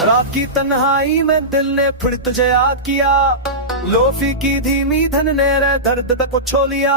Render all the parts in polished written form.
रात की तन्हाई में दिल ने फिर तुझे याद किया, लोफी की धीमी धन ने रे दर्द तक को छो लिया।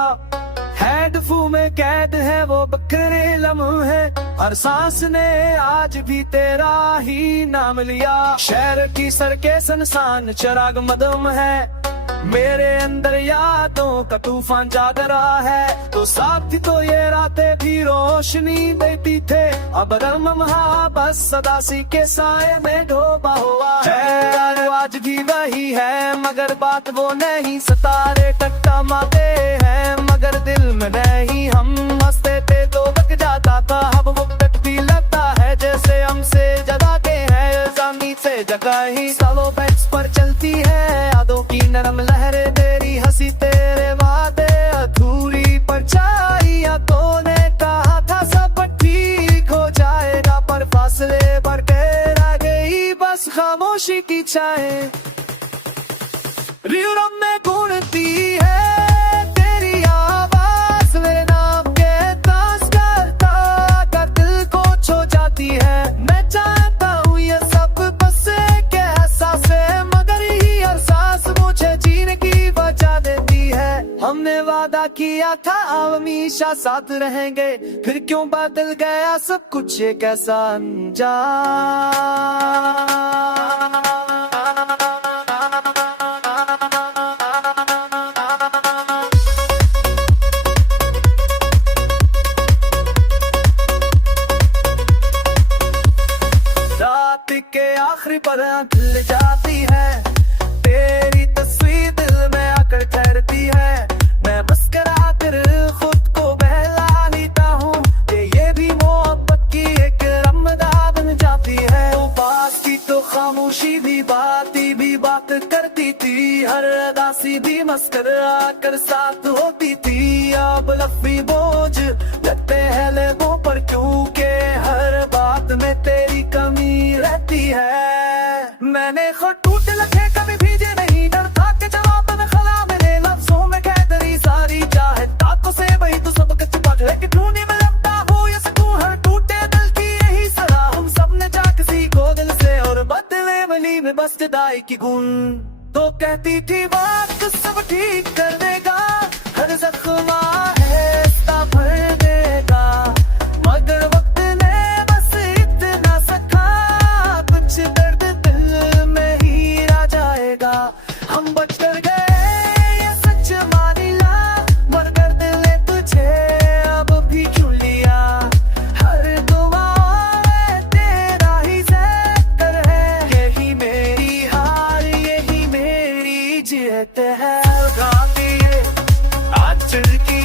हेडफोन में कैद है वो बकरे लम्हे, हर सांस ने आज भी तेरा ही नाम लिया। शहर की सड़कें सुनसान चिराग मदम है, मेरे अंदर यादों का तूफान जाग रहा है। तो साथ थी तो ये रातें भी रोशनी देती थे, अब रमहा बस सदासी के साए में डूबा हुआ है। आज भी वही है मगर बात वो नहीं, सितारे टकटमाते हैं मगर दिल में नहीं। हम हंसते थे तो बक जाता था, अब वो तक भी लगता है जैसे हमसे जगह के हैं। जमीन से जगह ही सालों बैक्स पर चलती है, यादों की नरम लहरें, तेरी हंसी तेरे वादे अधूरी परछाइयां। तूने कहा था सब ठीक हो जाएगा, पर फासले बढ़ते रह गई बस खामोशी की चाहे। रियरम में गूंजती है तेरी आवाज, मेरे नाम के तास करता कर दिल को छू जाती है। मैं चाहता हूँ ये सब बस एक एहसास है, मगर ही हर सांस मुझे जीने की वजह देती है। हमने वादा किया था अब हमेशा साथ रहेंगे, फिर क्यों बदल गया सब कुछ एक ऐसा अनजान। के आखिरी पर खिल जाती है, तेरी तस्वीर दिल में आकर ठहरती है। मैं मुस्कुरा कर खुद को बहला लेता हूँ, ये भी मोहब्बत की एक रमदा बन जाती है। तो पास की तो खामोशी भी बात करती थी, हर अदासी भी मस्करा कर साथ होती थी। अब लफ्ज़ी बोझ लगते हैं लोगों पर, क्योंकि हर बात में तेरी कमी रहती है। मैंने खुद टूटे लगे कभी भीजे नहीं, डर था के जवाब में खला मेरे लफ्जों में कह तेरी सारी चाहे। ताकों से वही तो सब कुछ पक लेकिन ढूंढने में लगता हो ये सुकून, हर टूटे दिल की यही सलाह। हम सब ने जा किसी को दिल से और बदले वली में बस जुदाई की गुन। तो कहती थी बात सब ठीक कर देगा, हर जख्मा है इसका भर देगा, मगर वक्त ने बस इतना सखा कुछ दर्द दिल में ही रह जाएगा। हम बच कर गए ये सच मानी ला, मगर दिल ने तुझे अब भी क्यों लिया। हर दुआ में तेरा ही जिक्र है, यही मेरी हार यही मेरी जीत है। गाती है आज की